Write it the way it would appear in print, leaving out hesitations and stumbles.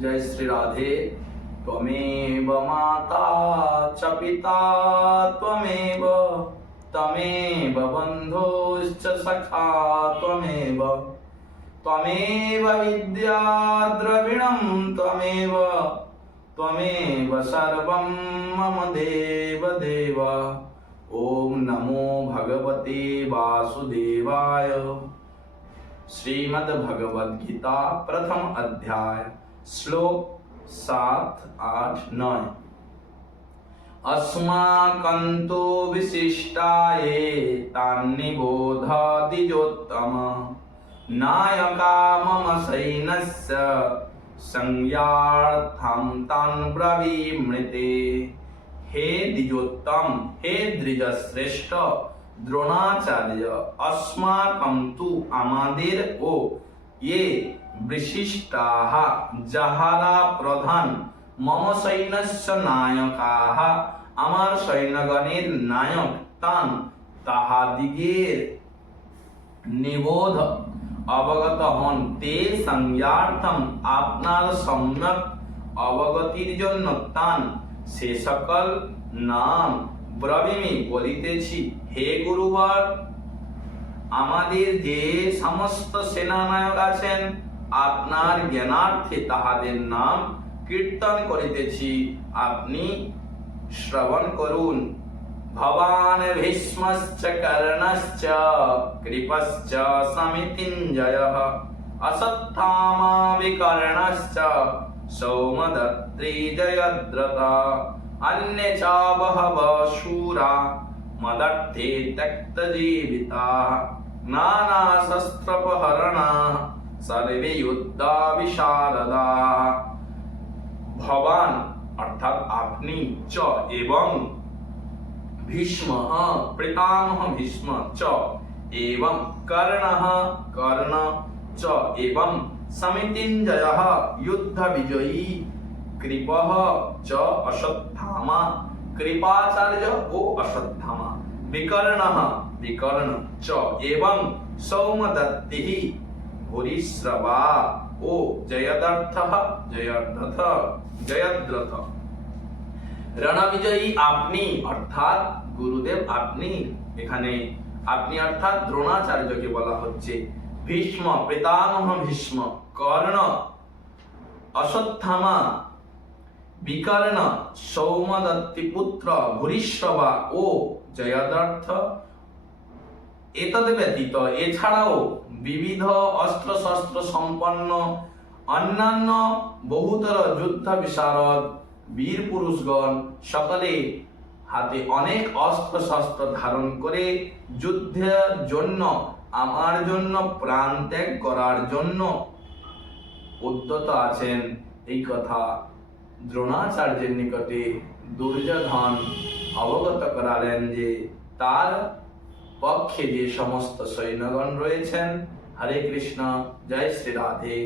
जय श्री राधे। त्वमेव माता च पिता त्वमेव त्वमेव बन्धुश्च सखा त्वमेव त्वमेव विद्या द्रविणं त्वमेव त्वमेव सर्वं मम देव देव। ओम नमो भगवते वासुदेवाय। श्रीमद् भगवद गीता प्रथम अध्याय श्लोक 7, 8, 9। अस्माकन्तु विशिष्टाये तान्निबोधदिजोत्तम नायका मम सैन्यस्य संज्ञार्थं तान् ब्रवीमृते। हे द्विजोत्तम, हे द्विजश्रेष्ठ द्रोणाचार्य, अस्माकं तु आमादेर ও ये विशिष्टाः যাহারা প্রধান মম সৈন্যস্য নায়কাः আমার সৈন্যগণের নায়ক তান তাহাদিগের নিবোধ অবগত হন তে সংজ্ঞার্থম আপনার সম্যক অবগতির জন্য তান সে সকল নাম ব্রবীমি বলিতেছি। হে গুরুবর, আমাদের যে সমস্ত সেনানায়ক আছেন আপনার জ্ঞানার্থে তাহাদের নাম কীর্তন করিতেছি, আপনি শ্রবণ করুন। ভবান ভীষ্মশ্চ কর্ণশ্চ কৃপশ্চ সমিতিঞ্জয়ঃ অশ্বত্থামা বিকর্ণশ্চ সৌমদত্তি জয়দ্রথ अन्ये च बहवः शूरा मदर्थे त्यक्तजीविताः नानाशस्त्रपहरणाः सर्वे युद्धा विशारदाः। भवान अर्थात आपनी च एवं भीष्म पितामह भीष्म च एवं कर्णः कर्ण च एवं समितिञ्जयः युद्ध विजयी कृपः च अश्वत्थामा कृपाचार्य ओ अश्वत्थामा विकर्णः विकर्ण च एवं सौमदत्तिः भूरिश्रवा ओ जयद्रथः जयद्रथ जयद्रथ। রণবিজয়ী আপনি অর্থাৎ গুরুদেব আপনি, এখানে আপনি অর্থাৎ দ্রোণাচার্যকে বলা হচ্ছে। ভীষ্ম পিতামহ ভীষ্ম, কর্ণ অশ্বত্থামা, বিকর্ণ সৌমদত্তি পুত্র ভূরিশ্রবা ও জয়দ্রথ। এতদ ব্যতীত এছাড়াও বিবিধ অস্ত্র শস্ত্র সম্পন্ন অন্যান্য বহুতর যুদ্ধ বিশারদ বীর পুরুষগণ সকলে হাতে অনেক অস্ত্র শস্ত্র ধারণ করে যুদ্ধের জন্য আমার জন্য প্রাণ ত্যাগ করার জন্য উদ্যত আছেন। এই কথা দ্রোণাচার্যের নিকটে দুর্যোধন অবগত করালেন যে তার পক্ষে যে সমস্ত সৈন্যগণ রয়েছেন। হরে কৃষ্ণ, জয় শ্রী রাধে।